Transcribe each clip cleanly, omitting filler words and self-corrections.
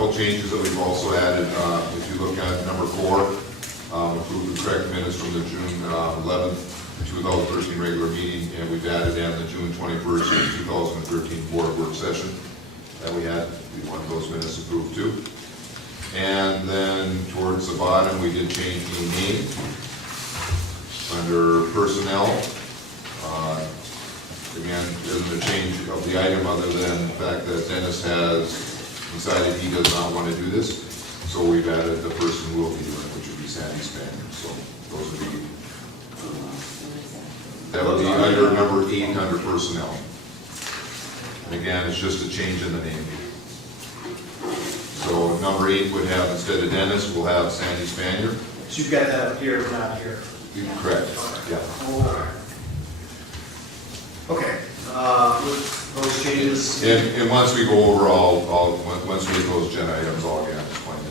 couple changes that we've also added. If you look at number 4, approve the correct minutes from the June 11th, 2013 regular meeting, and we've added in the June 21st, 2013 board work session that we had. We want those minutes approved too. And then towards the bottom, we did change the name under personnel. Again, there isn't a change of the item other than the fact that Dennis has decided he does not want to do this. So we've added the person who will be doing it, which would be Sandy Spaniard. So those would be, that would be under number 8 under personnel. And again, it's just a change in the name. So number 8 would have, instead of Dennis, we'll have Sandy Spaniard. So you've got that up here, but not here. Correct, yeah. Okay, with those changes. And once we go over once we get those agenda items, all again explained.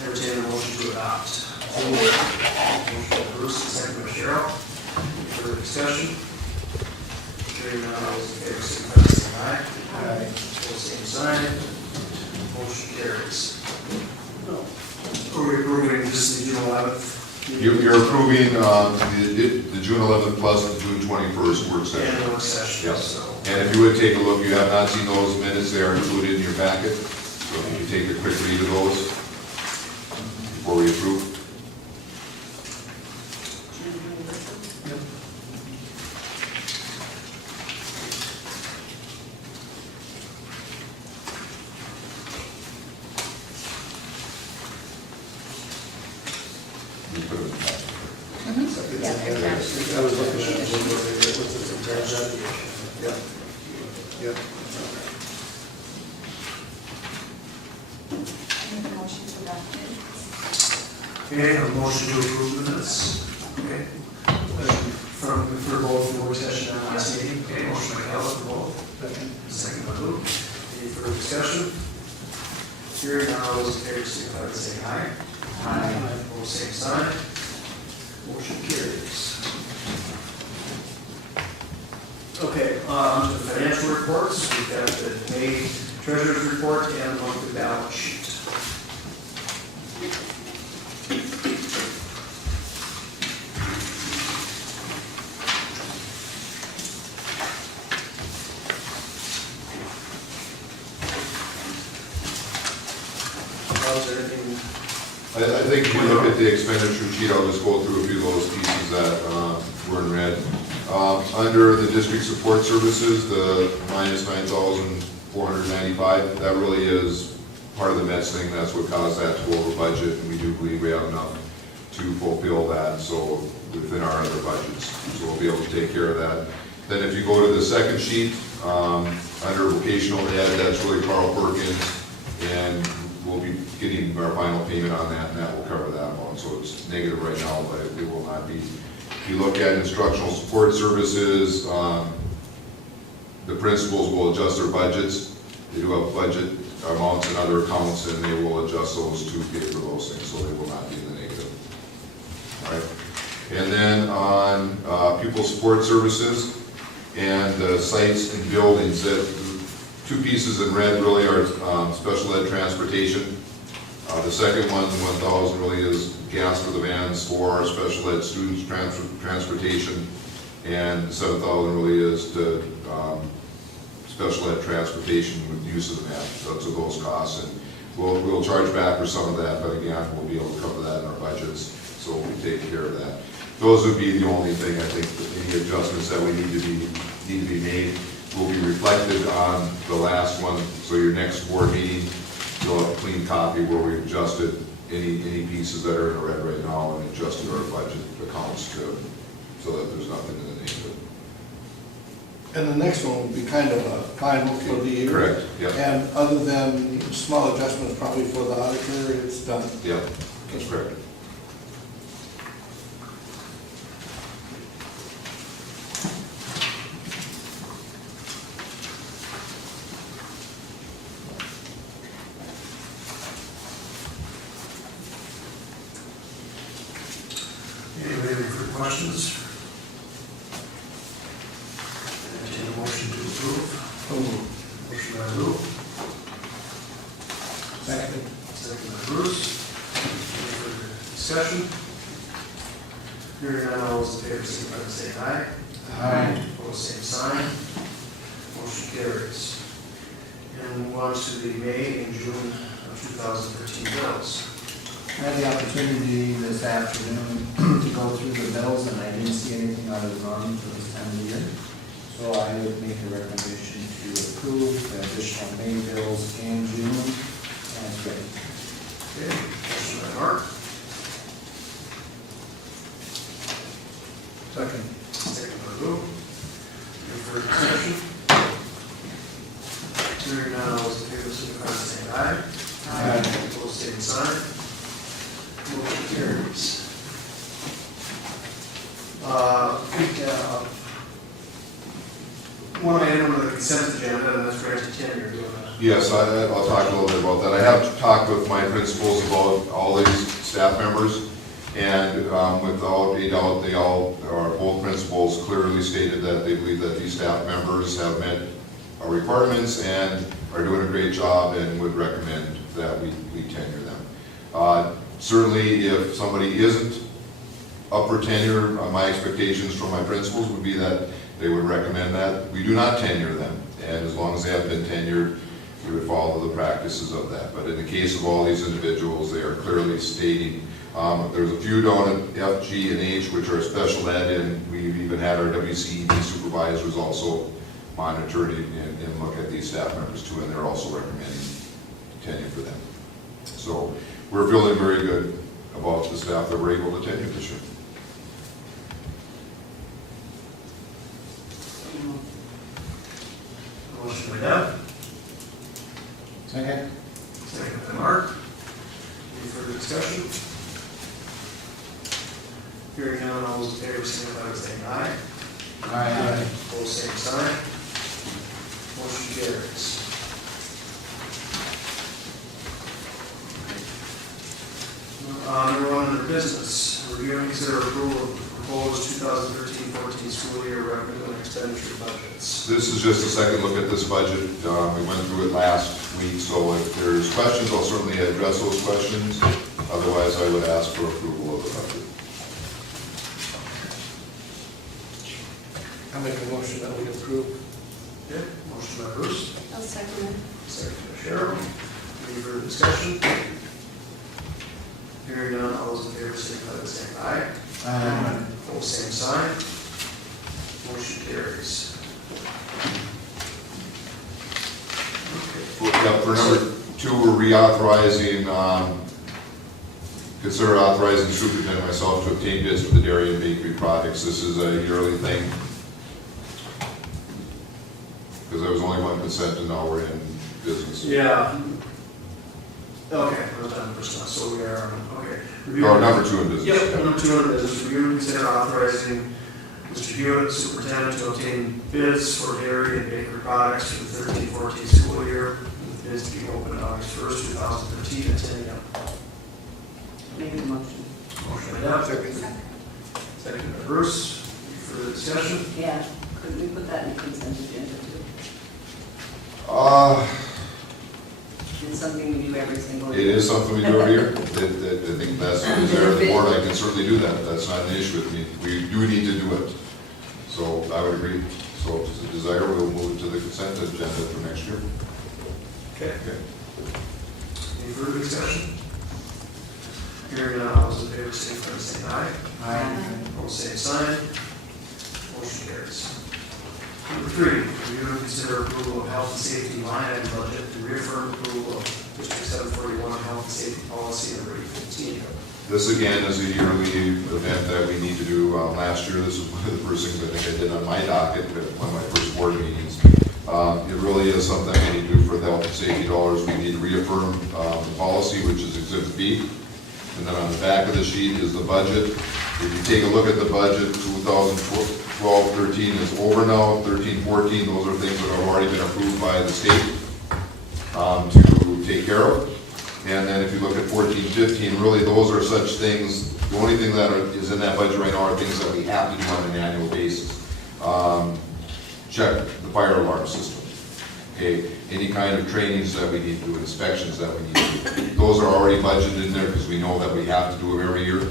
Entertain a motion to adopt. Motion by Bruce, second by Cheryl. Further discussion? Hearing none, all those in favor, signify by saying aye. Aye. Opposed, same sign. Motion carries. Are we approving just the June 11th? You're approving the June 11th plus the June 21st work session. And work session. Yep. So. And if you would take a look, you have not seen those minutes, they are included in your packet. So if you could take a quick read of those before we approve. You put it in the packet. I was looking at it. Yep. Yep. Make a motion to adopt it. Okay, a motion to approve the minutes. Okay. For both the work session and last meeting. Okay, motion by Calvin for both. Second by Luke. Any further discussion? Hearing none, all those in favor, signify by saying aye. Aye. Opposed, same sign. Motion carries. Okay, on to the financial reports. We've got the May treasurer's report and the monthly balance sheet. Is there anything? I think if you look at the expenditure sheet, I'll just go through a few of those pieces that were in red. Under the district support services, the minus 9,495, that really is part of the Mets thing. That's what caused that to go over budget, and we do believe we have enough to fulfill that, so within our other budgets. So we'll be able to take care of that. Then if you go to the second sheet, under vocational ed, that's really Carl Perkins, and we'll be getting our final payment on that, and that will cover that amount. So it's negative right now, but it will not be. If you look at instructional support services, the principals will adjust their budgets. They do have budget amounts in other accounts, and they will adjust those to pay for those things, so they will not be in the negative. All right. And then on pupil support services and sites and buildings, that two pieces in red really are special ed transportation. The second one, 1,000, really is gas for the vans for our special ed students transportation, and 7,000 really is to special ed transportation with use of the van. So those costs, and we'll charge back for some of that, but again, we'll be able to cover that in our budgets, so we'll be taking care of that. Those would be the only thing, I think, that any adjustments that we need to be made will be reflected on the last one. So your next board meeting, you'll have a clean copy where we adjusted any pieces that are in the red right now and adjusted our budget accounts to, so that there's nothing in the negative. And the next one will be kind of a final for the year. Correct, yep. And other than small adjustments probably for the auditor, it's done. Yep, that's correct. Anybody for questions? Entertain a motion to approve. Motion by Lou, discussion? Hearing none, all those in favor, signify by saying aye. Aye. Opposed, same sign. Motion carries. And move on to the May and June of 2013 bills. I had the opportunity this afternoon to go through the bills, and I didn't see anything out of the norm for this time of the year. So I would make a recommendation to approve the additional May bills in June as written. Okay, motion by Mark, Second. second by Lou. Any further discussion? Hearing none, all those in favor, signify by saying aye. Aye. Opposed, same sign. Motion carries. One item on the consent agenda, and that's granted tenure. Yes, I'll talk a little bit about that. I have talked with my principals about all these staff members, and without a doubt, they all, or both principals clearly stated that they believe that these staff members have met our requirements and are doing a great job and would recommend that we tenure them. Certainly, if somebody isn't up for tenure, my expectations from my principals would be that they would recommend that we do not tenure them, and as long as they have been tenured, we would follow the practices of that. But in the case of all these individuals, they are clearly stating, there's a few down at F, G, and H, which are special ed, and we've even had our WCED supervisors also monitor and look at these staff members too, and they're also recommending tenure for them. So we're feeling very good about the staff that we're able to tenure this year. Motion by Deb, Second? second by Mark. Any further discussion? Hearing none, all those in favor, signify by saying aye. Aye. Opposed, same sign. Motion carries. Number one under business, review and consider approval of proposed 2013-14 school year revenue and expenditure budgets. This is just a second look at this budget. We went through it last week, so if there's questions, I'll certainly address those questions. Otherwise, I would ask for approval of the budget. I'll make a motion that we approve. Okay, motion by Bruce, I'll second it. second by Cheryl. Any further discussion? Hearing none, all those in favor, signify by saying aye. Aye. Opposed, same sign. Motion carries. Okay. Yeah, for number two, we're reauthorizing, consider authorizing the superintendent and myself to obtain bids for the dairy and bakery projects. This is a yearly thing. Because there was only one consent and now we're in business. Yeah. Okay, we're done for stuff, so we are, okay. Review- Or number two in business. Yep, number two on business, review and consider authorizing Mr. Hewitt, superintendent, to obtain bids for dairy and bakery products for the 13-14 school year. With bids to be open August 1st, 2013 at 10 a.m. Make a motion. Motion by Deb, second by Bruce. Any further discussion? Yeah, could we put that in the consent agenda too? It's something we do every single It year. is something we do every year. I think that's, is there the board, I can certainly do that. That's not an issue with me. We do need to do it. So I would agree. So if it's a desire, we'll move it to the consent agenda for next year. Okay. Okay. Any further discussion? Hearing none, all those in favor, signify by saying aye. Aye. Opposed, same sign. Motion carries. Number three, review and consider approval of health and safety line item budget to reaffirm approval of District 741 health and safety policy number 815. This again is a yearly event that we need to do. Last year, this was one of the first things I think I did on my docket at one of my first board meetings. It really is something we need to do for the health and safety dollars. We need to reaffirm the policy, which is Exhibit B. And then on the back of the sheet is the budget. If you take a look at the budget, 2012-13 is over now, 13-14, those are things that have already been approved by the state to take care of. And then if you look at 14-15, really those are such things, the only thing that is in that budget right now are things that we have to do on an annual basis. Check the fire alarm system. Okay, any kind of trainings that we need to do, inspections that we need to do, those are already budgeted in there because we know that we have to do them every year.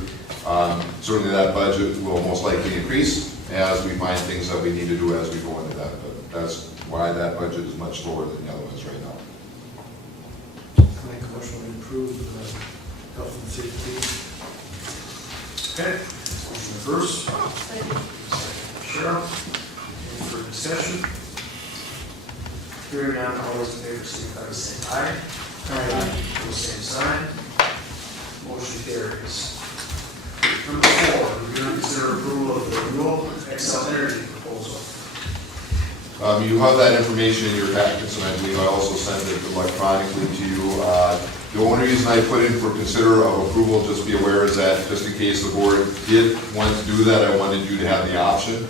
Certainly that budget will most likely increase as we find things that we need to do as we go into that, but that's why that budget is much lower than the other ones right now. I make a motion to approve the health and safety. Okay, motion first, Cheryl, any further discussion? Hearing none, all those in favor, signify by saying aye. Aye. Pose same sign. Motion carries. Number 4, review and consider approval of the renewable Excel Energy proposal. You have that information in your packets, and I believe I also sent it electronically to you. The only reason I put in for consider of approval, just be aware, is that just in case the board did want to do that, I wanted you to have the option.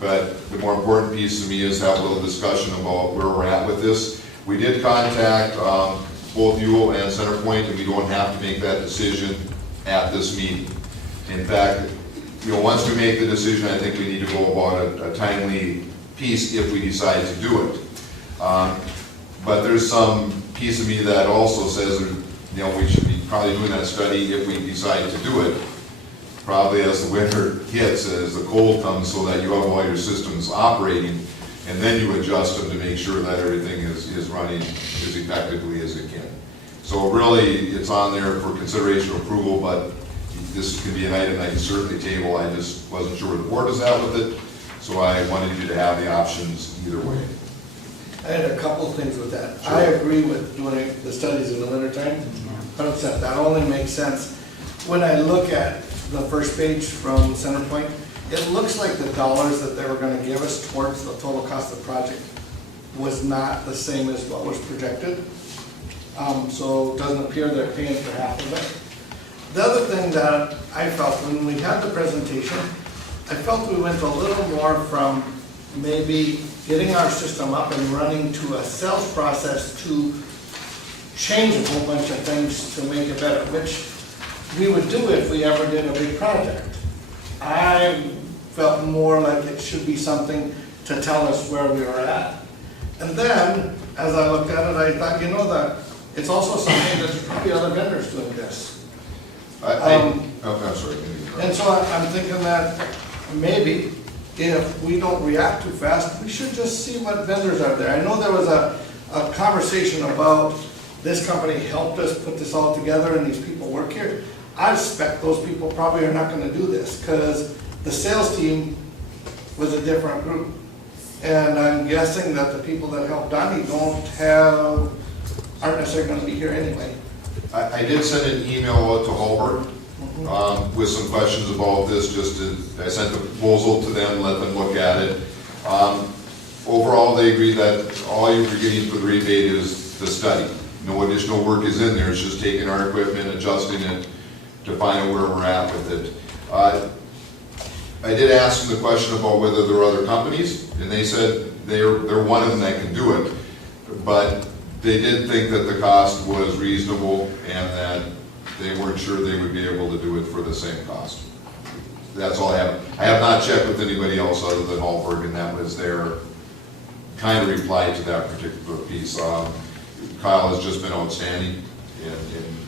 But the more important piece to me is have a little discussion about where we're at with this. We did contact both Ewell and Centerpoint, and we don't have to make that decision at this meeting. In fact, once we make the decision, I think we need to go about a timely piece if we decide to do it. But there's some piece of me that also says, we should be probably doing that study if we decide to do it. Probably as the winter hits, as the cold comes, so that you have all your systems operating, and then you adjust them to make sure that everything is running as effectively as it can. So really, it's on there for consideration or approval, but this could be an item I can certainly table. I just wasn't sure where the board is at with it, so I wanted you to have the options either way. I had a couple of things with that. Sure. I agree with doing the studies in the wintertime, 100%. That only makes sense. When I look at the first page from Centerpoint, it looks like the dollars that they were gonna give us towards the total cost of the project was not the same as what was projected. So it doesn't appear they're paying for half of it. The other thing that I felt when we had the presentation, I felt we went a little more from maybe getting our system up and running to a sales process to change a whole bunch of things to make it better, which we would do if we ever did a big project. I felt more like it should be something to tell us where we were at. And then, as I looked at it, I thought, that it's also something that there's probably other vendors doing this. I'm sorry. And so I'm thinking that maybe if we don't react too fast, we should just see what vendors are there. I know there was a conversation about this company helped us put this all together and these people work here. I suspect those people probably are not gonna do this because the sales team was a different group. And I'm guessing that the people that helped Donnie aren't necessarily gonna be here anyway. I did send an email out to Hallberg with some questions about this, I sent the proposal to them, let them look at it. Overall, they agreed that all you're getting for the rebate is the study. No additional work is in there, it's just taking our equipment, adjusting it to find out where we're at with it. I did ask them the question about whether there are other companies, and they said they're one of them that can do it, but they did think that the cost was reasonable and that they weren't sure they would be able to do it for the same cost. That's all I have. I have not checked with anybody else other than Hallberg, and that was their kind of reply to that particular piece. Kyle has just been outstanding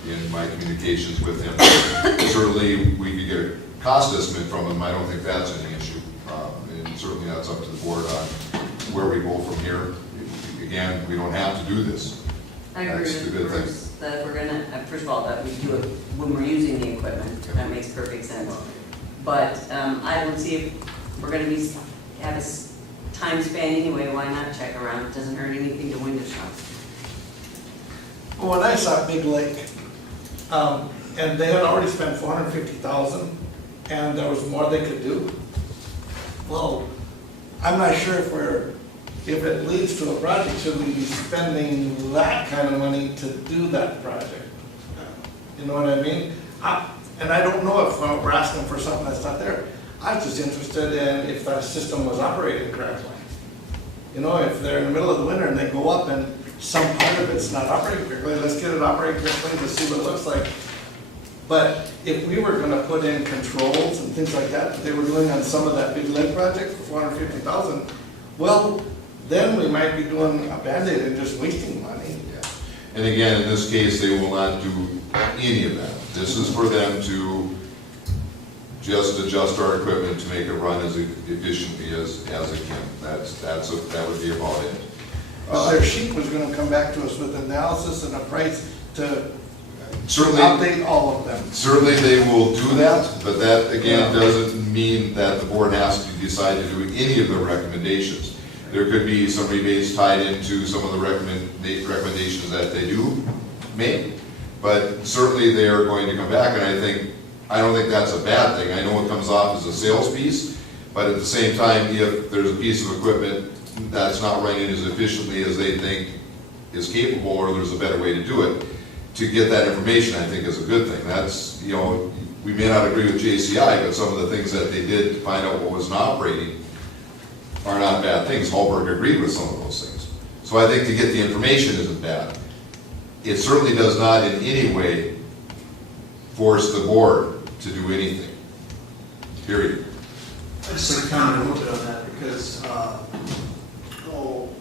in my communications with him. Certainly, we could get a cost estimate from him. I don't think that's any issue. And certainly that's up to the board on where we go from here. Again, we don't have to do this. I agree That's the with good thing. Bruce, that we're gonna, first of all, that we do it when we're using the equipment, that makes perfect sense. But I don't see if we're gonna have a time span anyway, why not check around? It doesn't hurt anything to window shop. When I saw Big Lake, and they had already spent $450,000, and there was more they could do. Well, I'm not sure if it leads to a project, should we be spending that kind of money to do that project? You know what I mean? And I don't know if we're asking for something that's not there. I was just interested in if that system was operating correctly. If they're in the middle of the winter and they go up and some part of it's not operating correctly, let's get it operating correctly to see what it looks like. But if we were gonna put in controls and things like that they were doing on some of that Big Lake project for $450,000, well, then we might be doing a Band-Aid and just wasting money. Yeah. And again, in this case, they will not do any of that. This is for them to just adjust our equipment to make it run as efficiently as it can. That would be about it. But their sheet was gonna come back to us with analysis and a price to Certainly, update all of them. certainly they will do that, but that again doesn't mean that the board has to decide to do any of the recommendations. There could be some rebates tied into some of the recommendations that they do make, but certainly they are going to come back, and I don't think that's a bad thing. I know it comes off as a sales piece, but at the same time, if there's a piece of equipment that's not running as efficiently as they think is capable, or there's a better way to do it, to get that information, I think is a good thing. That's, you know, we may not agree with JCI, but some of the things that they did to find out what was not operating are not bad things. Hallberg agreed with some of those things. So I think to get the information isn't bad. It certainly does not in any way force the board to do anything, period. I just like to comment a little bit on that because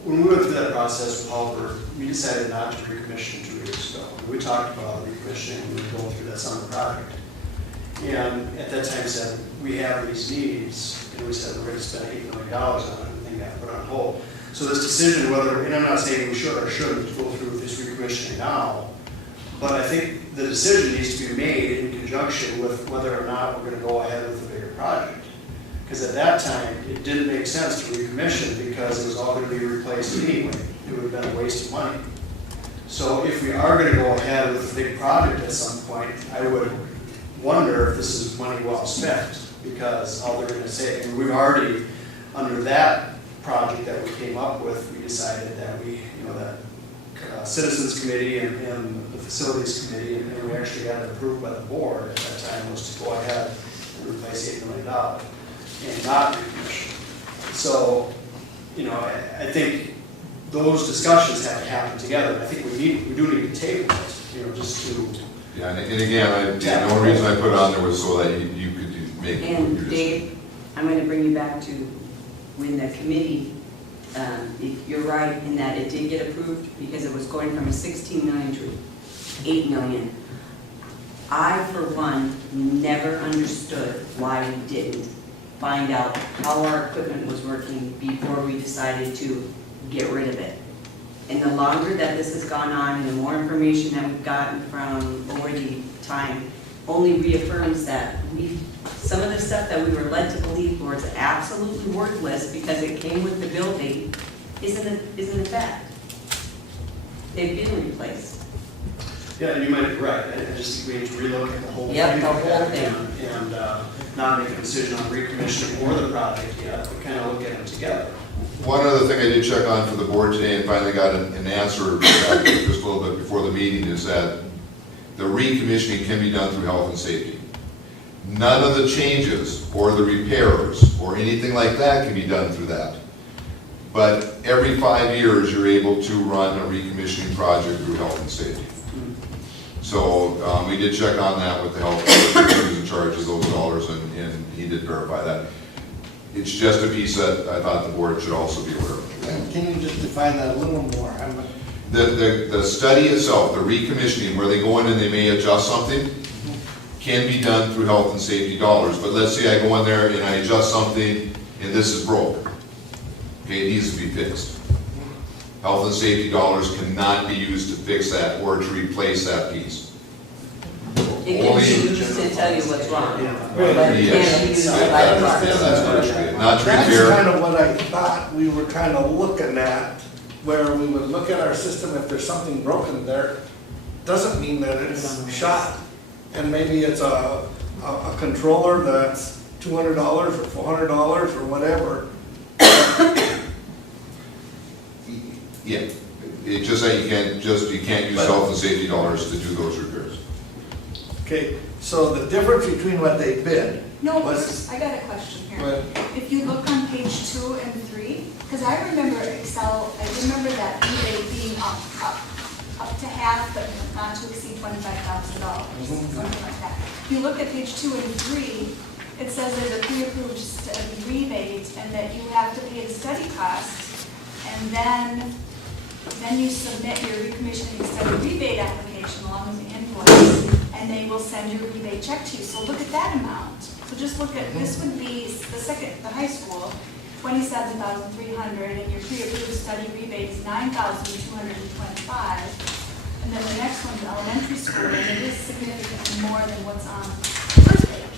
when we went through that process with Halbert, we decided not to recommission 2 years ago. We talked about recommissioning when we were going through that summer project. And at that time said, we have these needs, and we said we're going to spend $8 million on it, and then got put on hold. So this decision, whether, and I'm not saying we should or shouldn't go through this recommissioning now, but I think the decision needs to be made in conjunction with whether or not we're going to go ahead with the bigger project. Because at that time, it didn't make sense to recommission because it was all going to be replaced anyway. It would have been a waste of money. So if we are going to go ahead with a big project at some point, I would wonder if this is money well spent, because all they're going to say, and we've already, under that project that we came up with, we decided that we, you know, that Citizens Committee and the Facilities Committee, and we actually got it approved by the board at that time, was to go ahead and replace $8 million and not recommission. So, you know, I think those discussions have to happen together. I think we do need to table it, you know, just to. Yeah, and again, the only reason I put it on there was so that you could make. And Dave, I'm going to bring you back to when the committee, you're right in that it did get approved because it was going from a 16 million to 8 million. I, for one, never understood why we didn't find out how our equipment was working before we decided to get rid of it. And the longer that this has gone on and the more information that we've gotten from over the time only reaffirms that some of the stuff that we were led to believe was absolutely worthless because it came with the building isn't a fact. They've been replaced. Yeah, and you might be right. I just think we need to relook at the whole thing. Yep, the whole thing. And not make a decision on recommissioning or the project yet, but kind of look at them together. One other thing I did check on for the board today and finally got an answer back just a little bit before the meeting is that the recommissioning can be done through health and safety. None of the changes or the repairs or anything like that can be done through that. But every 5 years, you're able to run a recommissioning project through health and safety. So we did check on that with the health department, who's in charge of those dollars, and he did verify that. It's just a piece that I thought the board should also be aware of. And can you just define that a little more? The study itself, the recommissioning, where they go in and they may adjust something, can be done through health and safety dollars. But let's say I go in there and I adjust something and this is broke. Okay, it needs to be fixed. Health and safety dollars cannot be used to fix that or to replace that piece. It can be used to tell you what's wrong. Yeah. But it can't be used to buy the Yeah, that's what it should be. Not to That's repair. kind of what I thought we were kind of looking at, where we would look at our system, if there's something broken there, doesn't mean that it's shot. And maybe it's a controller that's $200 or $400 or whatever. Yeah, it's just that you can't use health and safety dollars to do those repairs. Okay, so the difference between what they bid No, was, I got a question here. What? If you look on page 2 and 3, because I remember Excel, I remember that rebate being up to half, but not to exceed $25,000, something like that. If you look at page 2 and 3, it says there's a pre-approved rebate and that you have to pay the study costs. and then you submit your recommissioning study rebate application along with the invoice, and they will send your rebate check to you. So look at that amount. So just look at, this would be the high school, 27,300, and your pre-approved study rebate is 9,225. And then the next one's elementary school, and it is significantly more than what's on the first page.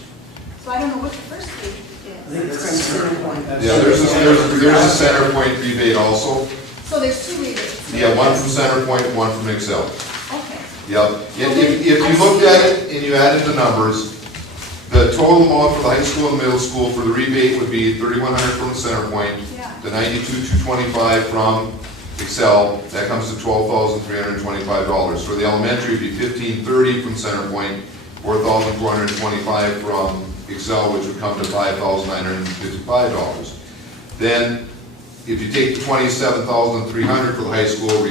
So I don't know what the first page I think is. that's the center point. Yeah, there's a center point rebate also. So there's two rebates. Yeah, one from center point, one from Excel. Okay. Yep, if you looked at it and you added the numbers, the total amount for the high school and middle school for the rebate would be 3,100 from the center point, Yeah. the 92,225 from Excel, that comes to $12,325. For the elementary, it'd be 1,530 from center point, 4,425 from Excel, which would come to $5,955. Then, if you take the 27,300 for the high school,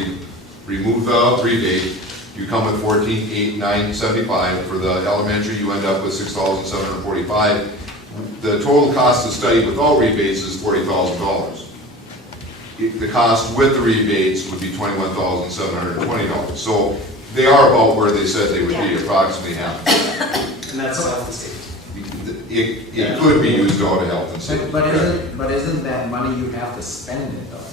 remove the rebate, you come with 14,975. For the elementary, you end up with 6,745. The total cost of study without rebates is $40,000. The cost with the rebates would be $21,720. So they are about where they said they would be, approximately half. And that's health and safety. It could be used out of health and safety. But isn't that money you have to spend it though,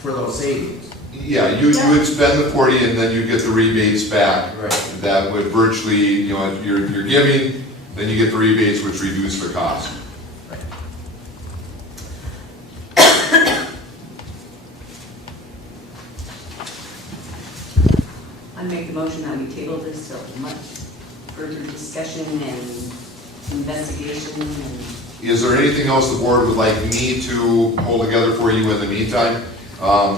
for those savings? Yeah, you would spend the 40 and then you get the rebates back. Right. That would virtually, you know, if you're giving, then you get the rebates which reduce the cost. Right. I make the motion that we table this till much further discussion and investigation and. Is there anything else the board would like me to hold together for you in the meantime?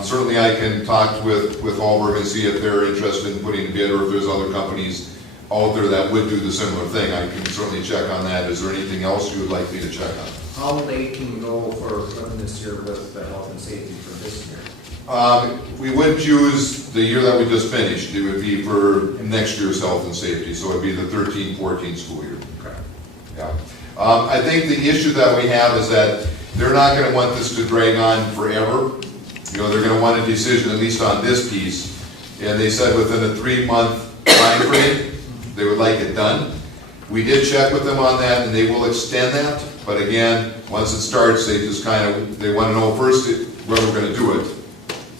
Certainly I can talk with Allberg and see if they're interested in putting a bid, or if there's other companies out there that would do the similar thing. I can certainly check on that. Is there anything else you would like me to check on? How late can you go for putting this year with the health and safety for this year? We wouldn't use the year that we just finished. It would be for next year's health and safety, so it'd be the 13-14 school year. Okay. Yeah. I think the issue that we have is that they're not gonna want this to drag on forever. You know, they're gonna want a decision, at least on this piece. And they said within a 3-month time frame, they would like it done. We did check with them on that, and they will extend that. But again, once it starts, they just they wanna know first whether we're gonna do it,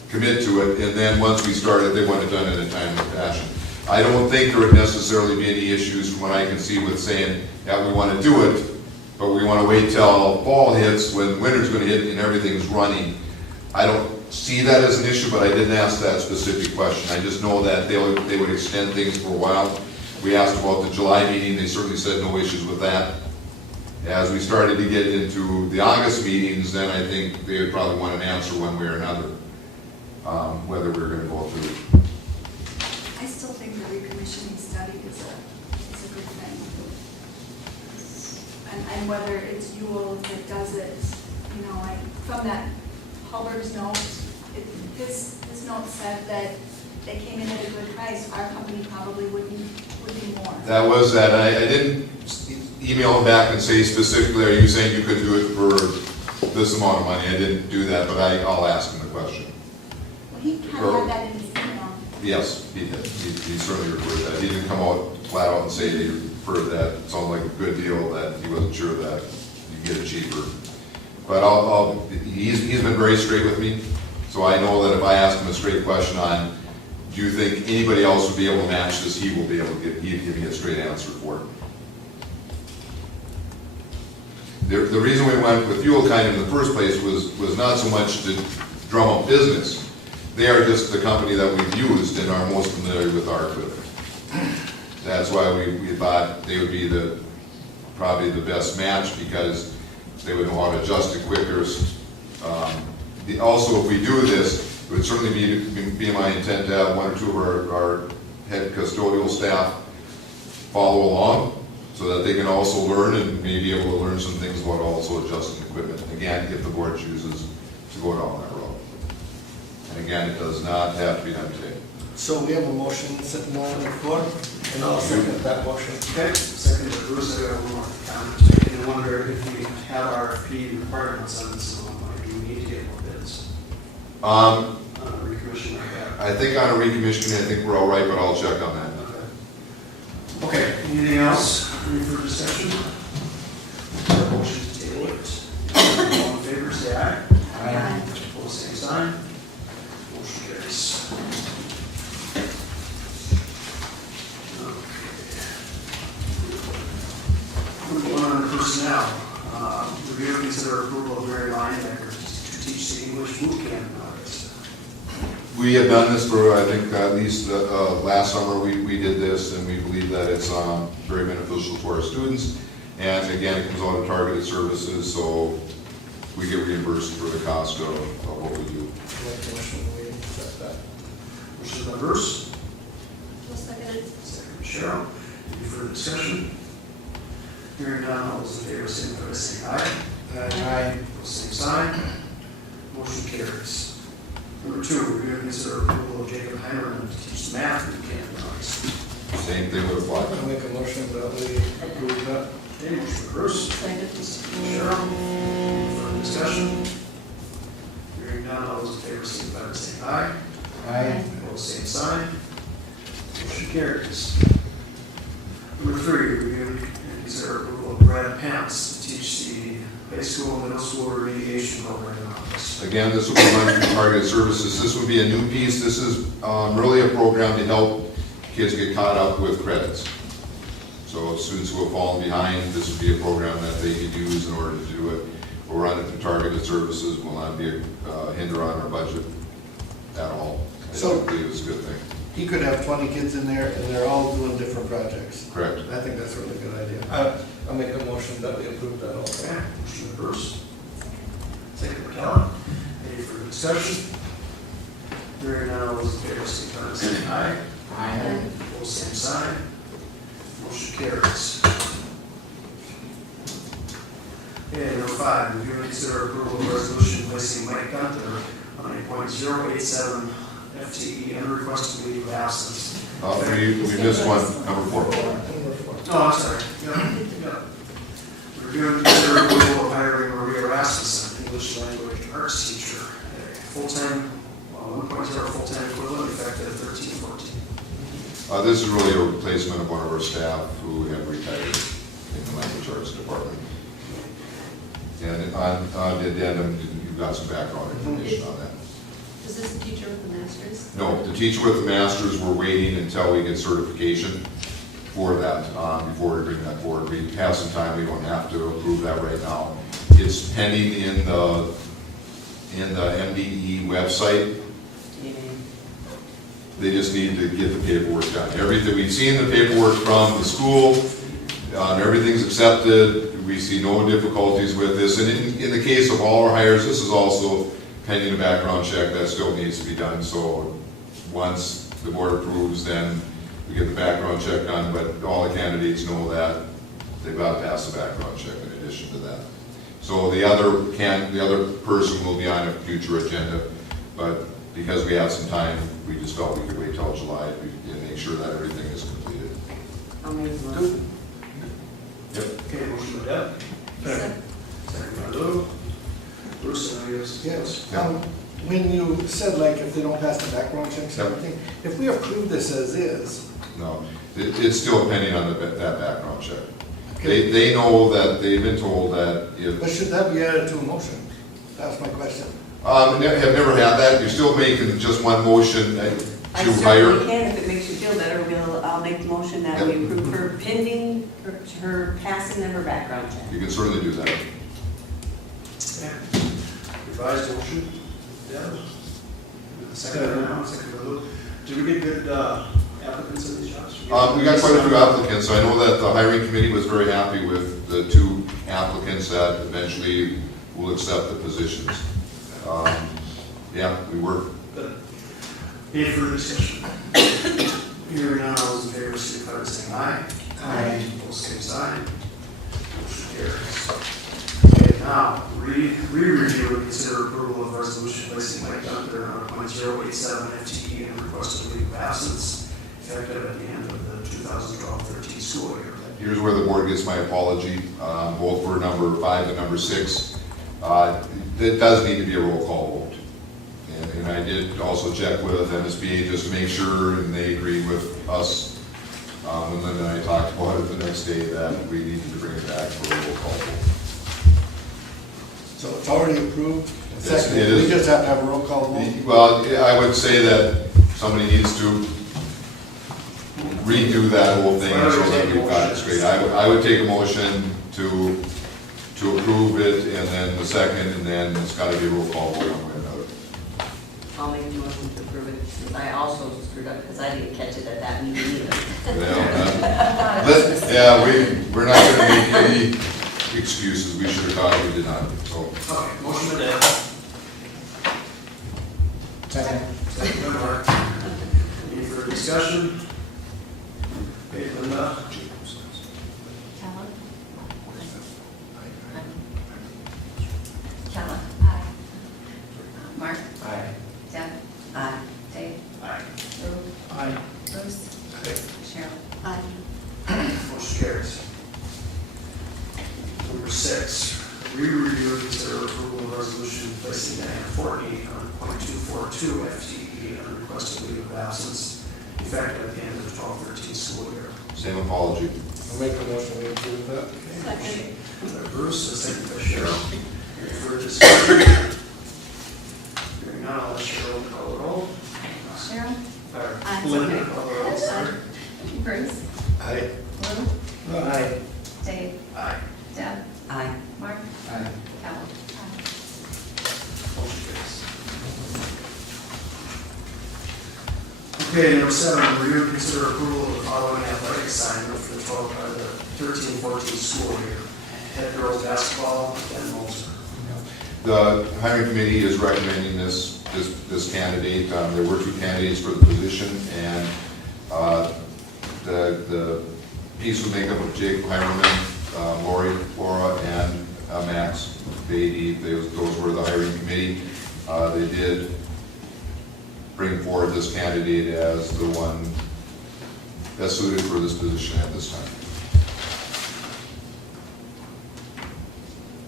commit to it, and then once we start it, they want it done in a timely fashion. I don't think there would necessarily be any issues from what I can see with saying, yeah, we want to do it, but we want to wait till fall hits, when winter's going to hit and everything's running. I don't see that as an issue, but I didn't ask that specific question. I just know that they would extend things for a while. We asked about the July meeting, they certainly said no issues with that. As we started to get into the August meetings, then I think they would probably want an answer one way or another, whether we're going to go through. I still think the recommissioning study is a good thing. And whether it's Yule that does it, you know, like, from that Hubbard's note, his note said that they came in at a good price, our company probably would be more. That was that. I didn't email him back and say specifically, are you saying you could do it for this amount of money? I didn't do that, but I'll ask him the question. Well, he kind of had that in his email. Yes, he did. He certainly referred to that. He didn't come out flat out and say that he referred to that. It sounded like a good deal, that he wasn't sure that you get it cheaper. But he's been very straight with me, so I know that if I ask him a straight question on, do you think anybody else would be able to match this, he will be able to give me a straight answer for it. The reason we went with Fuel Kind in the first place was not so much to drum up business. They are just the company that we've used and are most familiar with our equipment. That's why we thought they would be probably the best match, because they would know how to adjust it quicker. Also, if we do this, it would certainly be my intent to have one or two of our head custodial staff follow along, so that they can also learn and may be able to learn some things about also adjusting equipment. Again, if the board chooses to go down that road. And again, it does not have to be done today. So we have a motion sitting on the floor, and I'll second that motion. Okay, second to Bruce, I got one more comment. I wonder if we have RFP requirements on this, do we need to get more bids? On a recommission like that? I think on a recommissioning, I think we're all right, but I'll check on that. Okay, anything else, any further discussion? Motion to table it. All in favor, say aye. Aye. Opposed, same sign. Motion carries. Moving on to personnel. Review and consider approval of Mary Linebacker to teach the English boot camp in August. We have done this for, I think, at least last summer, we did this, and we believe that it's very beneficial to our students. And again, it comes out of targeted services, so we get reimbursed for the cost of what we do. Make a motion, we accept that. Motion by Bruce, I'll second it. second by Cheryl. Any further discussion? Hearing none, all those in favor, signify by saying aye. Aye. Opposed, same sign. Motion carries. Number two, review and consider approval of Jacob Heimerman to teach the math boot camp in August. Same thing would apply. I'll make a motion that we approve that. Okay, motion by Bruce, Second. Cheryl. Any further discussion? Hearing none, all those in favor, signify by saying aye. Aye. Opposed, same sign. Motion carries. Number three, review and consider approval of Brad Pants to teach the high school and middle school remediation program in August. Again, this will be run through targeted services. This would be a new piece. This is really a program to help kids get caught up with credits. So students who have fallen behind, this would be a program that they could use in order to do it. We'll run it through targeted services, will not be a hinder on our budget at all. So- I believe it's a good thing. He could have 20 kids in there, and they're all doing different projects. Correct. I think that's a really good idea. I'll make a motion that we approve that also. Okay, motion by Bruce. Second by Kellen. Any further discussion? Hearing none, all those in favor, signify by saying aye. Aye. Opposed, same sign. Motion carries. Okay, number five, review and consider approval of resolution placing Mike Gunther on a .087 FTE and requested leave of absence. We missed one, number 4. Number 4. Oh, I'm sorry. Yeah. Review and consider approval of hiring Maria Rasmussen, English language arts teacher, a full-time, 1.0 full-time equivalent effective 13/14. This is really a replacement of one of our staff who have retired in the language arts department. And on the addendum, you've got some background information on that. Is this the teacher with the masters? No, the teacher with the masters, we're waiting until we get certification for that, before we bring that forward. We have some time, we don't have to approve that right now. It's pending in the MDE website. They just need to get the paperwork done. Everything, we've seen the paperwork from the school, everything's accepted. We see no difficulties with this. And in the case of all our hires, this is also pending a background check that still needs to be done. So once the board approves, then we get the background check done, but all the candidates know that they've got to pass the background check in addition to that. So the other person will be on a future agenda, but because we have some time, we just felt we could wait till July and make sure that everything is completed. I'll make the motion. Yep. Okay, motion by Deb. Second by Lou. Bruce, any of yours? Yes. Yeah. When you said like if they don't pass the background checks and everything, if we approve this as is, No, it's still pending on that background check. They know that, they've been told that if, but should that be added to a motion? That's my question. have never had that, you're still making just one motion I to certainly hire. can, if it makes you feel better, I'll make the motion that we approve her pending, her passing of her background check. You can certainly do that. Okay. Revised motion. Deb. Second by Lou. Did we get good applicants in these jobs? We got quite a few applicants. I know that the hiring committee was very happy with the 2 applicants that eventually will accept the positions. Yeah, we were. Good. Any further discussion? Hearing none, all those in favor, signify by saying aye. Aye. Opposed, same sign. Motion carries. Okay, now, re-review and consider approval of resolution placing Mike Gunther on a .087 FTE and requested leave of absence effective at the end of the 2012-13 school year. Here's where the board gets my apology, both for number 5 and number 6. It does need to be a roll call vote. And I did also check with MSBA just to make sure, and they agreed with us, when Linda and I talked about it the next day, that we needed to bring it back for a roll call vote. So it's already approved? Yes, Second, it is. we just have to have a roll call vote? Well, yeah, I would say that somebody needs to redo that whole thing so that we've got it straight. I would take a motion to approve it, and then the second, and then it's gotta be a roll call vote one way or another. I'll make a motion to approve it, since I also screwed up, because I didn't catch it at that meeting either. Yeah, we're not gonna make any excuses, we should have thought we did not, so. Okay, motion by Deb, Second. second by Mark. Any further discussion? Okay, Linda? Kellen? Kella. Aye. Mark. Aye. Deb. Aye. Dave. Aye. Lou. Aye. Bruce. Cheryl. Aye. Motion carries. Number 6, re-review and consider approval of resolution placing Diana Fortney on .242 FTE on requested leave of absence effective at the end of the 12-13 school year. Same apology. I'll make a motion to approve that. Second. Bruce, and second by Cheryl. Any further discussion? Hearing none, I'll let Cheryl call the roll. Cheryl. Aye. Linda, call the roll, sorry. Bruce. Aye. Lou. Aye. Dave. Aye. Deb. Aye. Mark. Aye. Kella. Motion carries. Okay, number 7, review and consider approval of the following athletic assignment for the 13-14 school year. Head girls basketball, Ben Moser. The hiring committee is recommending this candidate. There were 2 candidates for the position, and the piece was made up of Jake Heimerman, Lori, Laura, and Max Beatty. Those were the hiring committee. They did bring forward this candidate as the one best suited for this position at this time.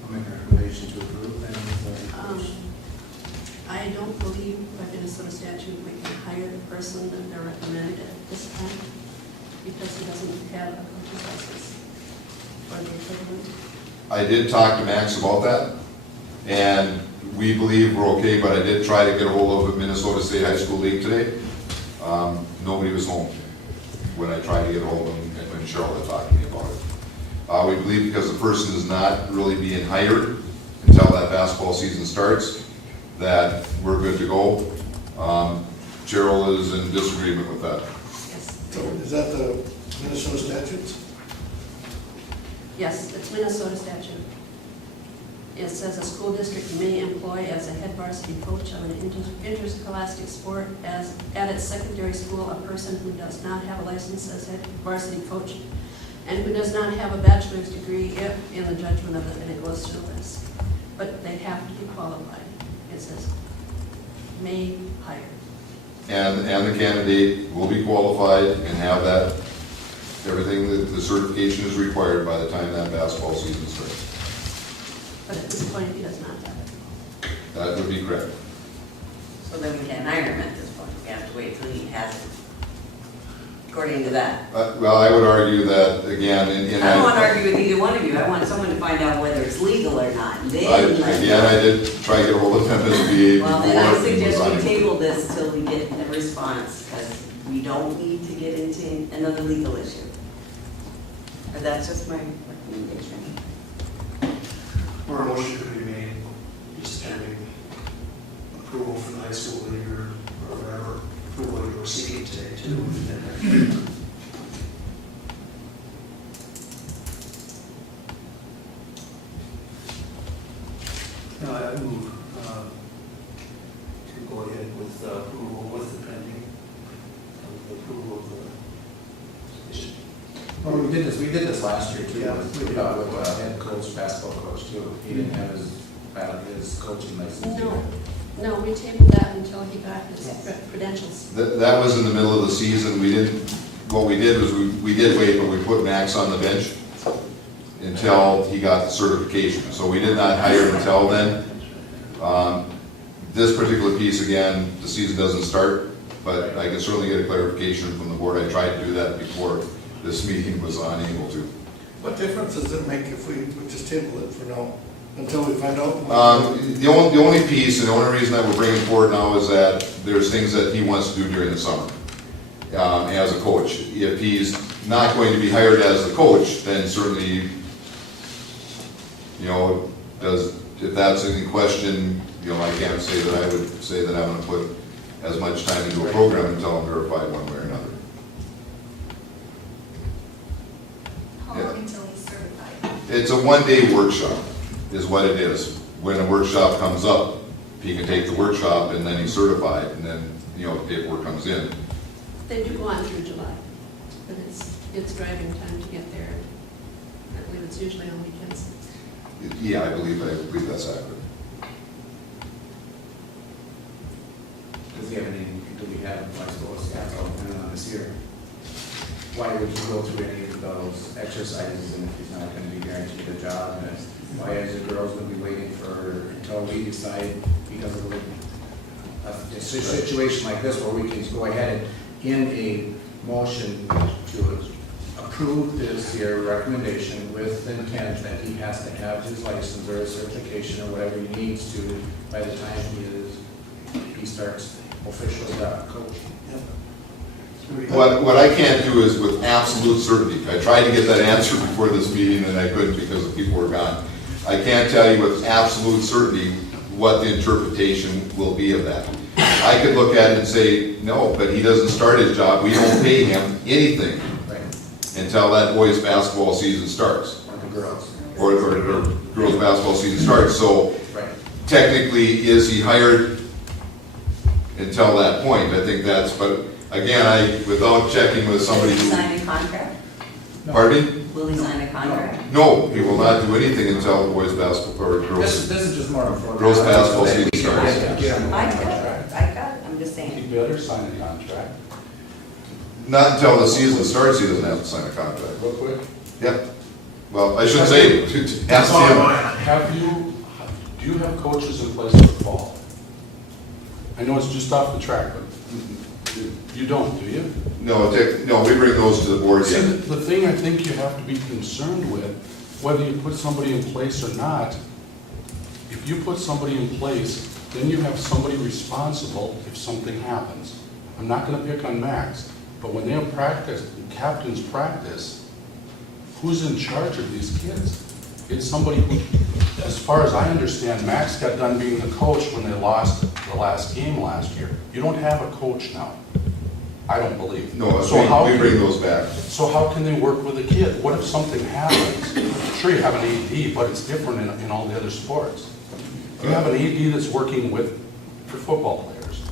I'll make a recommendation to approve and. I don't believe by Minnesota statute we can hire the person that they're recommended at this time because he doesn't have a coach's license or the equivalent. I did talk to Max about that, and we believe we're okay, but I did try to get a hold of the Minnesota State High School League today. Nobody was home when I tried to get a hold of them, and when Cheryl had talked to me about it. We believe because the person is not really being hired until that basketball season starts, that we're good to go. Cheryl is in disagreement with that. Yes. So is that the Minnesota statutes? Yes, it's Minnesota statute. It says a school district may employ as a head varsity coach of an interscholastic sport at its secondary school a person who does not have a license as head varsity coach and who does not have a bachelor's degree if, in the judgment of the, and it goes through this. But they have to be qualified. It says may hire. And the candidate will be qualified and have that, everything that the certification is required by the time that basketball season starts. But at this point, he does not have it. That would be correct. So then we can't hire him at this point, we have to wait till he has it, according to that. Well, I would argue that, again, in I don't want to argue with either one of you, I want someone to find out whether it's legal or not, and then. Again, I did try to get a hold of MSBA. Well, then I before suggest we deciding. table this till we get a response, because we don't need to get into another legal issue. But that's just my recommendation. Or a motion could be made, just pending approval from the high school league or whatever approval you were seeking today too. No, I move to go ahead with approval with the pending of the approval of the position. Well, we did this last year too. Yeah. With head coach, basketball coach too. He didn't have his coaching license. No, we tabled that until he got his credentials. That was in the middle of the season, what we did was we did wait, but we put Max on the bench until he got the certification. So we did not hire until then. this particular piece, again, the season doesn't start, but I can certainly get a clarification from the board. I tried to do that before this meeting was unable to. What difference does it make if we just table it for now, until we find out? The only piece, and the only reason that we're bringing forward now is that there's things that he wants to do during the summer as a coach. If he's not going to be hired as the coach, then certainly, if that's any question, I can't say that I would say that I'm going to put as much time into a program until I'm verified one way or another. How long until he's certified? It's a one-day workshop, is what it is. When a workshop comes up, he can take the workshop and then he's certified, and then, the paperwork comes in. They do go on through July, but it's driving time to get there. I believe it's usually on weekends. Yeah, I believe that's accurate. Does he have any, do we have, I suppose, that's all depending on this year? Why would he go through any of those exercises and if he's not going to be guaranteed a job? And why is the girls going to be waiting until we decide because of a situation like this where we can go ahead in a motion to approve this here recommendation with the intent that he has to have his license or his certification or whatever he needs to by the time he starts officially coaching. What I can't do is with absolute certainty. I tried to get that answer before this meeting and I couldn't because the people were gone. I can't tell you with absolute certainty what the interpretation will be of that. I could look at it and say, no, but he doesn't start his job. We don't pay him anything until that boys' basketball season starts. Or the girls. Or girls' basketball season starts. So technically, is he hired until that point? I think that's, but again, without checking with somebody. Will he sign a contract? Pardon me? Will he sign a contract? No, he will not do anything until the boys' basketball, or This girls' is just more of a. girls' basketball season starts. I got it, I'm just saying. He better sign a contract. Not until the season starts, he doesn't have to sign a contract. Real quick. Yeah. Well, I should say, ask him. Do you have coaches in place for fall? I know it's just off the track, but you don't, do you? No, we bring those to the board. See, Yeah. the thing I think you have to be concerned with, whether you put somebody in place or not, if you put somebody in place, then you have somebody responsible if something happens. I'm not gonna pick on Max, but when they have practice, captain's practice, who's in charge of these kids? It's somebody who, as far as I understand, Max got done being the coach when they lost the last game last year. You don't have a coach now, I don't believe. No, So we bring those back. So how can they work with a kid? What if something happens? Sure, you have an AD, but it's different in all the other sports. You have an AD that's working with your football players,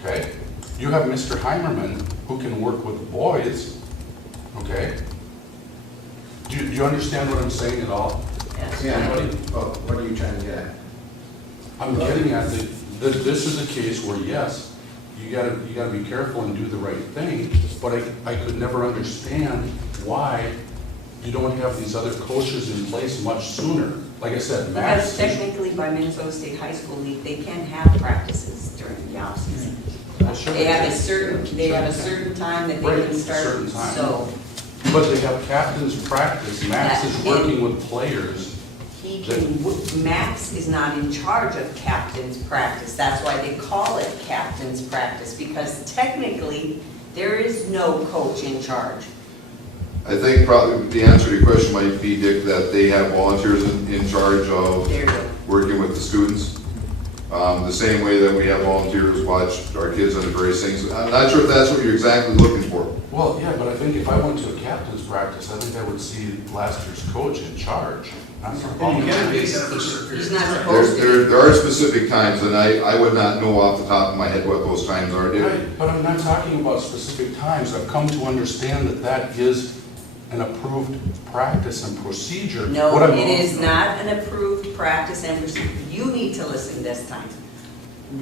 okay? You have Mr. Heimerman who can work with the boys, okay? Do you understand what I'm saying at all? Yes. Yeah, Anybody? what are you trying to get at? I'm getting at that this is a case where, yes, you gotta be careful and do the right thing, but I could never understand why you don't have these other coaches in place much sooner. Like I said, Max. Because technically by Minnesota State High School League, they can't have practices during the off-season. Well, sure. They have a certain time that they Right, can a start, certain time. so But they have captain's practice. Max is working with players. he can, Max is not in charge of captain's practice. That's why they call it captain's practice, because technically, there is no coach in charge. I think probably the answer to your question might be, Dick, that they have volunteers in charge of There you go. working with the students. The same way that we have volunteers watch our kids on the various things. I'm not sure if that's what you're exactly looking for. Well, yeah, but I think if I went to a captain's practice, I think I would see last year's coach in charge. Not for And you gotta be He's not There, supposed to. there are specific times, and I would not know off the top of my head what those times are, Dick. Right, but I'm not talking about specific times. I've come to understand that that is an approved practice and procedure. No, What I'm- it is not an approved practice and procedure. You need to listen this time.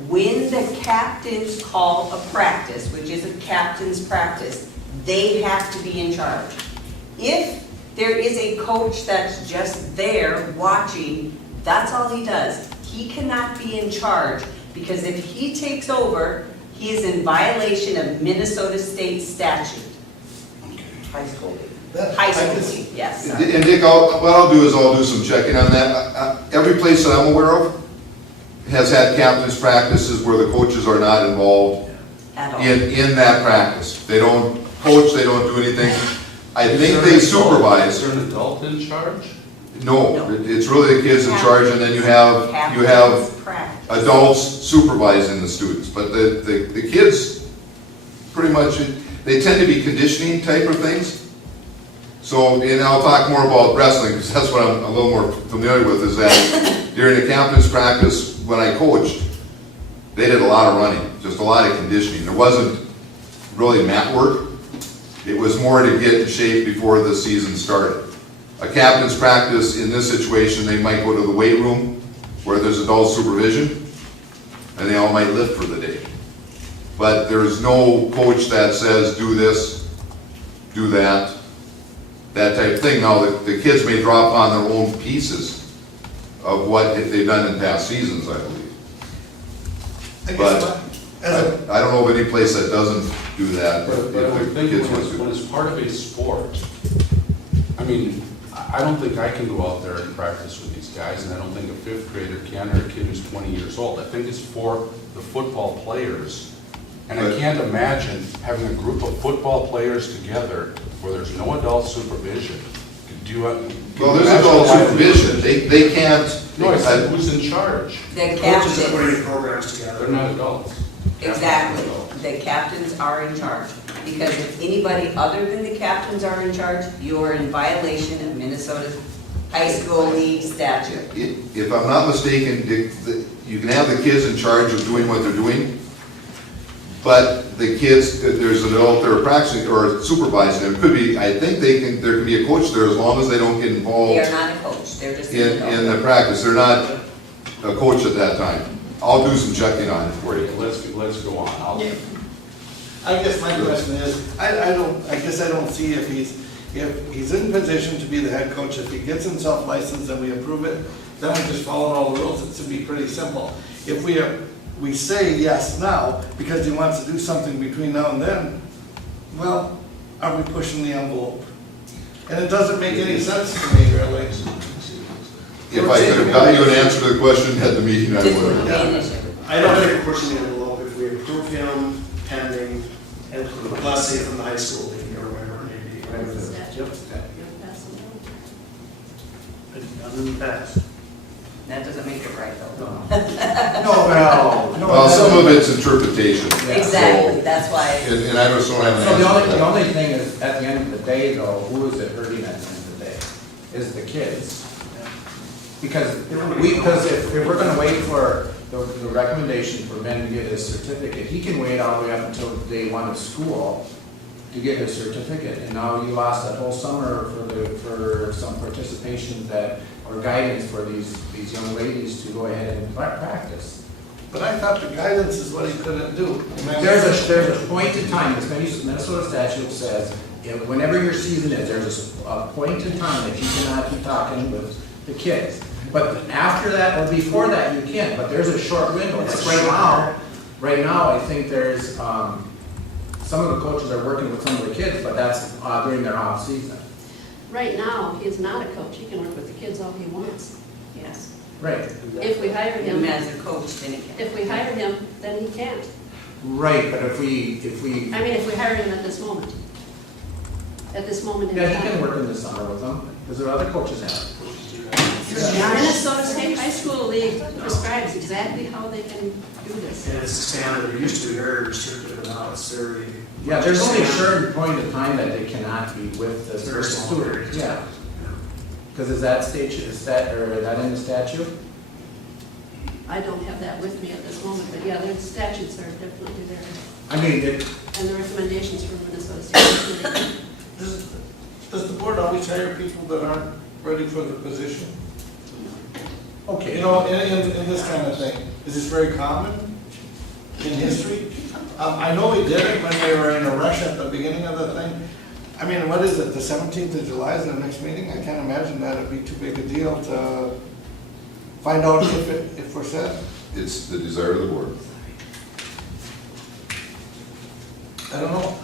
When the captains call a practice, which is a captain's practice, they have to be in charge. If there is a coach that's just there watching, that's all he does. He cannot be in charge Because if he takes over, he is in violation of Minnesota state statute. High school league. High school league, yes. And Dick, what I'll do is I'll do some checking on that. Every place that I'm aware of has had captain's practices where the coaches are not involved At all. in that practice. They don't coach, they don't do anything. I think they supervise. Is there an adult in charge? No, it's really the kids in charge, and then you have Captain's practice. adults supervising the students. But the kids, pretty much, they tend to be conditioning type of things. So, and I'll talk more about wrestling, because that's what I'm a little more familiar with, is that during the captain's practice, when I coached, they did a lot of running, just a lot of conditioning. There wasn't really mat work. It was more to get in shape before the season started. A captain's practice, in this situation, they might go to the weight room where there's adult supervision, and they all might lift for the day. But there's no coach that says, do this, do that, that type of thing. Now, the kids may drop on their own pieces of what they've done in past seasons, I believe. But I don't know of any place that doesn't do that. But I would think when it's part of a sport, I mean, I don't think I can go out there and practice with these guys, and I don't think a fifth grader can, or a kid who's 20 years old. I think it's for the football players. And I can't imagine having a group of football players together where there's no adult supervision. Well, there's adult supervision. They can't. No, I said who's in charge? The Coaches are putting captains, programs together. They're not adults. exactly, the captains are in charge. Because if anybody other than the captains are in charge, you are in violation of Minnesota's high school league statute. If I'm not mistaken, Dick, you can have the kids in charge of doing what they're doing, but the kids, there's an adult there practicing or supervising them. Could be, I think there can be a coach there as long as they don't get They involved are not a coach, they're just an adult. in the practice. They're not a coach at that time. I'll do some checking on it for you. Let's go on. I guess my question is, I guess I don't see if he's in position to be the head coach, if he gets himself licensed and we approve it, then I'm just following all the rules. It should be pretty simple. If we say yes now because he wants to do something between now and then, well, are we pushing the envelope? And it doesn't make any sense to me, really. If I could have got you an answer to the question at the meeting, I Just would. wouldn't be an issue. I don't think we're pushing the envelope if we approve him pending, and let's say from the high school league or whatever it may be. Where's the statute? Yep. You'll pass it down. It's done in the past. That doesn't make it right though. No. Well, some of it's interpretation. Exactly, that's why. And I just don't have an So answer. to the that. only thing is, at the end of the day though, who is it hurting at the end of the day? Is the kids. Because if we're gonna wait for the recommendation for Ben to get his certificate, he can wait all the way up until day one of school to get his certificate. And now you lost that whole summer for some participation or guidance for these young ladies to go ahead and practice. But I thought the guidance is what he couldn't do. There's a point in time, this Minnesota statute says, whenever your season is, there's a point in time that you cannot be talking with the kids. But after that or before that, you can, but there's a short window. Right now, I think there's, some of the coaches are working with some of the kids, but that's during their off season. Right now, he's not a coach, he can work with the kids all he wants. Yes. Right, If we hire Him him, as a coach, then he can. if we hire him, then he can't. right, but if we, I mean, if we hire him at this moment. At this moment in yeah, he can time. work in the summer with them, because there are other coaches have. Minnesota State High School League prescribes exactly how they can do this. And it's a standard, it used to be very restrictive, and now it's very. Yeah, there's only a certain point of time that they cannot be with the Very small student. periods. Yeah. Because is that in the statute? I don't have that with me at this moment, but yeah, the statutes are definitely there. I mean, And the recommendations from Minnesota State. Committee. Does the board always hire people that aren't ready for the position? okay. You know, in this kind of thing, is this very common in history? I know we did it when we were in a rush at the beginning of the thing. I mean, what is it, the 17th of July is our next meeting? I can't imagine that it'd be too big a deal to find out if we're set. It's the desire of the board. I don't know.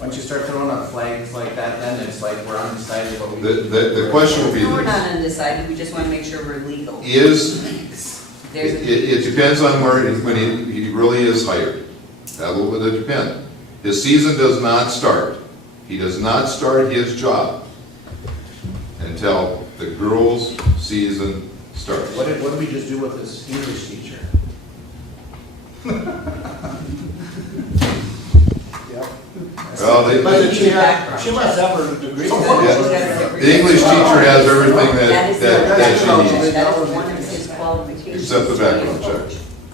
Once you start throwing up flags like that, then it's like we're undecided what we. The question will be No, we're not this. undecided, we just want to make sure we're legal. It depends on when he really is hired. That will depend. His season does not start. He does not start his job until the girls' season starts. What did we just do with this English teacher? Well, But she must have her degree. Yeah. The English teacher has everything that she needs, That is one of his qualifications. except the background check.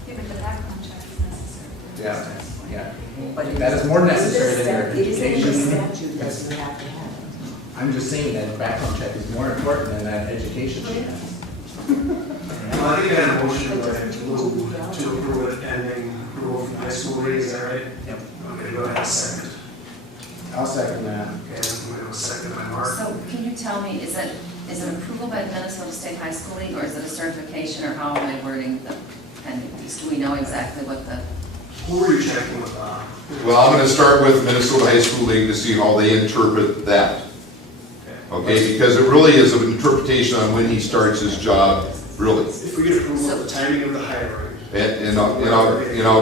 Yeah, but the background check is necessary. Yeah. But That is more necessary than your It is in the education. statute that you have to have it. I'm just saying that background check is more important than that education she has. Well, I think I had a motion to approve it pending approval from high school league, is that right? Yep. Okay, go ahead, second. I'll second that. Okay, we have a second by Mark. So can you tell me, is it approval by the Minnesota State High School League, or is it a certification, or how am I wording the pending piece? Do we know exactly what the, Who are you checking with, Well, I'm gonna start with Minnesota High School League to see how they interpret that. Okay, because it really is an interpretation on when he starts his job, really. If we get approval of the timing of the hiring, And I'll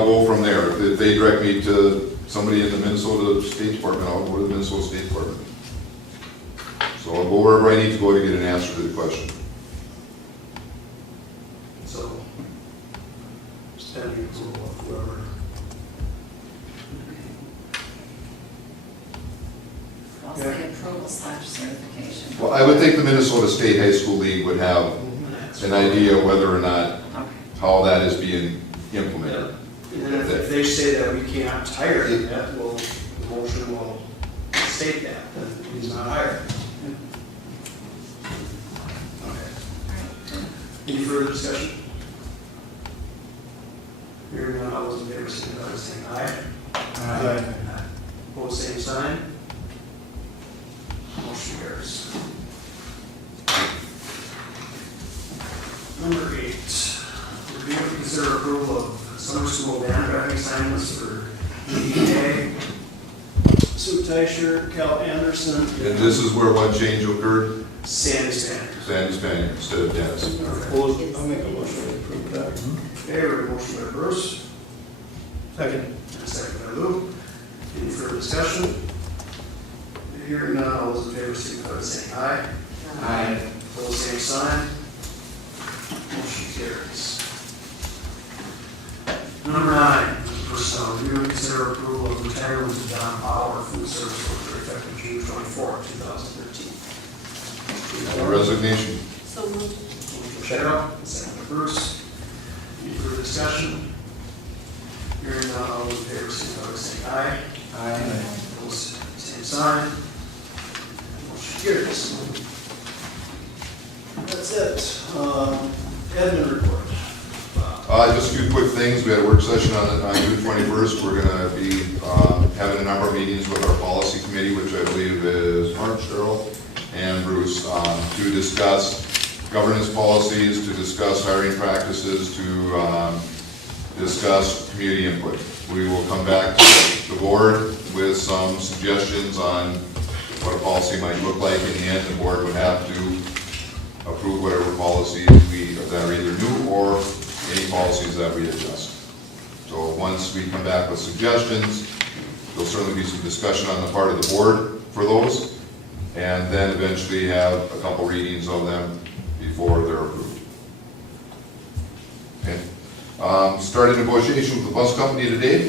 go from there. If they direct me to somebody in the Minnesota State Department, I'll go to the Minnesota State Department. So I'll go wherever I need to go to get an answer to the question. so just pending approval of whoever. I'll say approval / certification? Well, I would think the Minnesota State High School League would have an idea whether or not, Okay. how that is being implemented. And then if they say that we can't hire him yet, well, the motion will state that he's not hired. Okay. Any further discussion? Hearing none, all those in favor, signify by saying aye. Opposed, same sign. Motion carries. Number 8, review and consider approval of summer school band driving assignments for EDA. Suit tie shirt, Cal Anderson. And this is where one change occurred, Sandy Spanier. Sandy Spanier instead of Dennis. Opposed, I'll make a motion to approve that. Okay, we have a motion by Bruce. Second. And a second by Lou. Any further discussion? Hearing none, all those in favor, signify by saying aye. Aye. Opposed, same sign. Motion carries. Number 9, personnel, review and consider approval of retirement of Don Power, food service worker, effective June 24, 2013. A resignation. So moved. Motion for Cheryl, second by Bruce. Any further discussion? Hearing none, all those in favor, signify by saying aye. Aye. Opposed, same sign. Motion carries. That's it. Admin report. Just a few quick things. We had a work session on June 21st. We're gonna be having a number of meetings with our policy committee, which I believe is Mark, Cheryl, and Bruce, to discuss governance policies, to discuss hiring practices, to discuss community input. We will come back to the board with some suggestions on what a policy might look like. In the end, the board would have to approve whatever policies that are either new or any policies that we adjust. So once we come back with suggestions, there'll certainly be some discussion on the part of the board for those, and then eventually have a couple readings of them before they're approved. Okay. Started negotiation with the bus company today.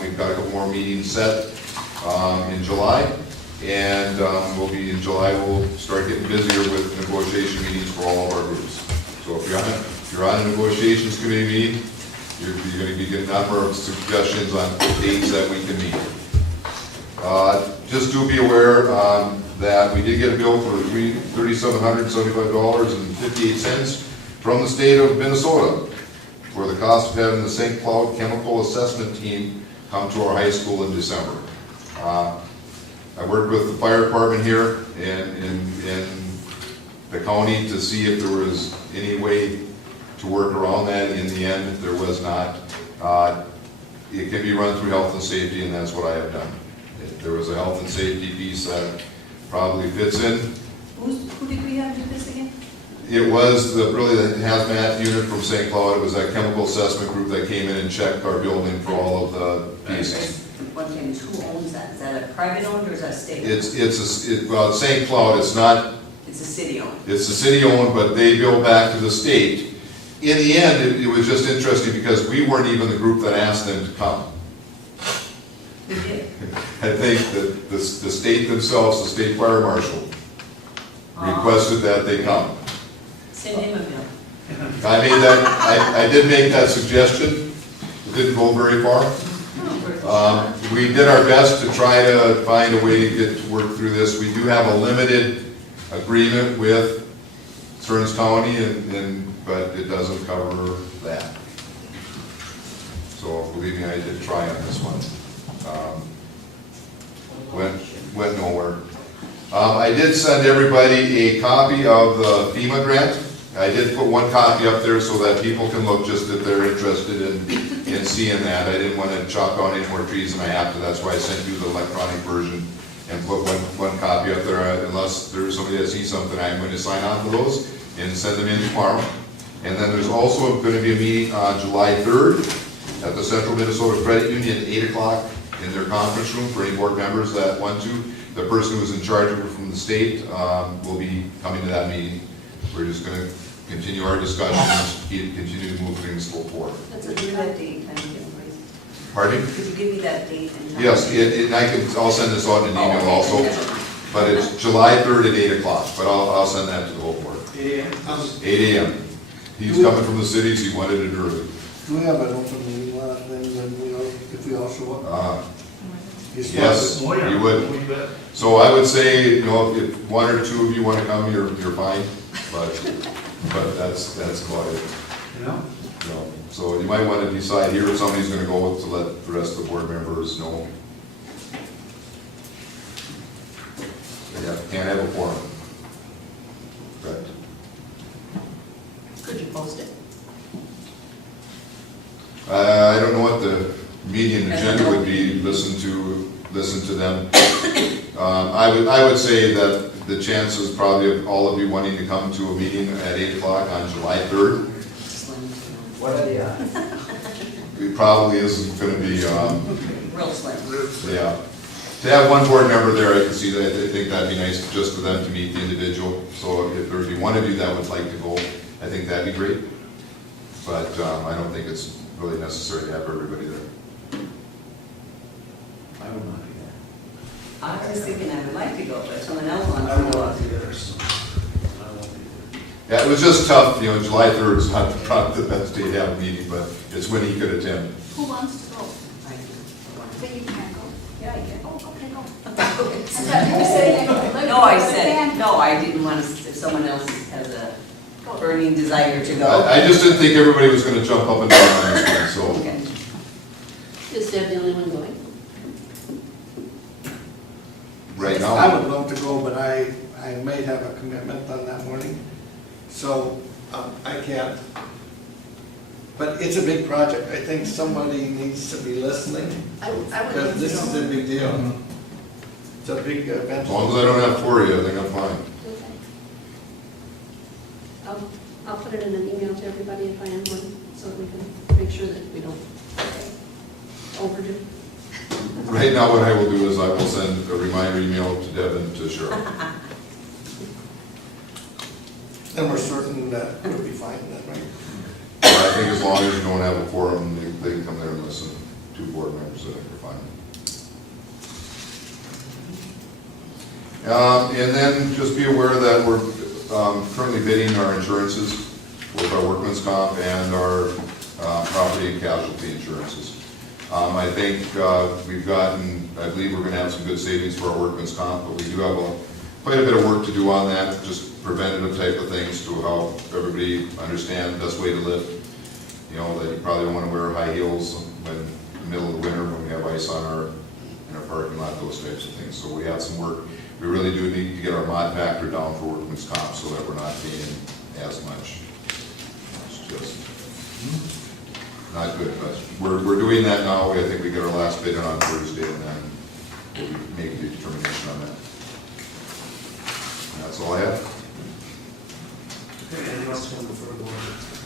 We've got a couple more meetings set in July, and in July, we'll start getting busier with negotiation meetings for all of our groups. So if you're on a negotiations committee meeting, you're going to be getting a number of suggestions on dates that we can meet. Just do be aware that we did get a bill for $3,775.58 from the state of Minnesota for the cost of having the St. Cloud Chemical Assessment Team come to our high school in December. I worked with the fire department here in the county to see if there was any way to work around that. In the end, there was not. It can be run through health and safety, and that's what I have done. If there was a health and safety piece that probably fits in. Who did we have do this again? It was really the hazmat unit from St. Cloud. It was that chemical assessment group that came in and checked our building for all of the pieces. One thing is, who owns that? Is that a private owned or is that state? Well, St. Cloud, it's not, It's a city owned. it's the city owned, but they bill back to the state. In the end, it was just interesting because we weren't even the group that asked them to come. We did. I think that the state themselves, the state fire marshal, requested that they come. Send him a bill. I made that, I did make that suggestion. It didn't go very far. We did our best to try to find a way to get to work through this. We do have a limited agreement with Stearns County, but it doesn't cover that. So believe me, I did try on this one. Went nowhere. I did send everybody a copy of the FEMA grant. I did put one copy up there so that people can look, just if they're interested in seeing that. I didn't want to chop down any more trees than I have to. That's why I sent you the electronic version and put one copy up there. Unless there's somebody that sees something, I'm going to sign on to those and send them in tomorrow. And then there's also going to be a meeting on July 3rd at the Central Minnesota Credit Union at 8 o'clock in their conference room for any board members that want to. The person who's in charge of it from the state will be coming to that meeting. We're just going to continue our discussions, continue to move things forward. That's a good date, time again, please. Pardon me? Could you give me that date and time? Yes, I'll send this out in an email also, but it's July 3rd at 8 o'clock, but I'll send that to the whole board. 8 a.m. 8 a.m. He's coming from the cities, he wanted it early. Do we have an open meeting law thing when if we all show up? Yes, Oh, yeah. you would. You bet. So I would say, if one or two of you want to come, you're fine, but that's about it. Yeah. So you might want to decide here if somebody's going to go to let the rest of the board members know. Yeah, can't have a forum. Correct. Could you post it? I don't know what the median agenda would be, listen to them. I would say that the chances probably of all of you wanting to come to a meeting at 8 o'clock on July 3rd, What are the odds? it probably isn't going to be, Real slim. yeah. To have one board member there, I can see that, I think that'd be nice just for them to meet the individual. So if there'd be one of you that would like to go, I think that'd be great. But I don't think it's really necessary to have everybody there. I would not be there. I was thinking I would like to go, but someone else wants I to don't go. want to be there, so I won't be there. Yeah, it was just tough, July 3rd is not probably the best day to have a meeting, but it's when he could attend. Who wants to go? I do. But you can't go. Yeah, I can. Oh, okay, go. I thought you were saying that. No, I said, no, I didn't want to, if someone else has a burning desire to go. I just didn't think everybody was gonna jump up and down on this one, so. Okay. Is Deb the only one going? Right I now, would love to go, but I may have a commitment on that morning, so I can't. But it's a big project. I think somebody needs to be listening, I would love because to this is go. a big deal. It's a big event. as long as I don't have to worry, I think I'm fine. Okay. I'll put it in an email to everybody if I am one, so that we can make sure that we don't overdo. Right now, what I will do is I will send a reminder email to Deb and to Cheryl. And we're certain that we'll be fine then, right? I think as long as you don't have a forum, they can come there and listen, 2 board members, I think we're fine. And then just be aware that we're currently bidding our insurances, both our workman's comp and our property and casualty insurances. I think we've gotten, I believe we're gonna have some good savings for our workman's comp, but we do have quite a bit of work to do on that, just preventative type of things to help everybody understand the best way to live. That you probably don't wanna wear high heels when, in the middle of the winter when we have ice in our parking lot, those types of things. So we have some work we really do need to get our mod factor down for workman's comp so that we're not paying as much. It's just not good, but we're doing that now. I think we get our last bid in on Thursday, and then we'll make a determination on that. And that's all I have. Okay, anything else to come before the board?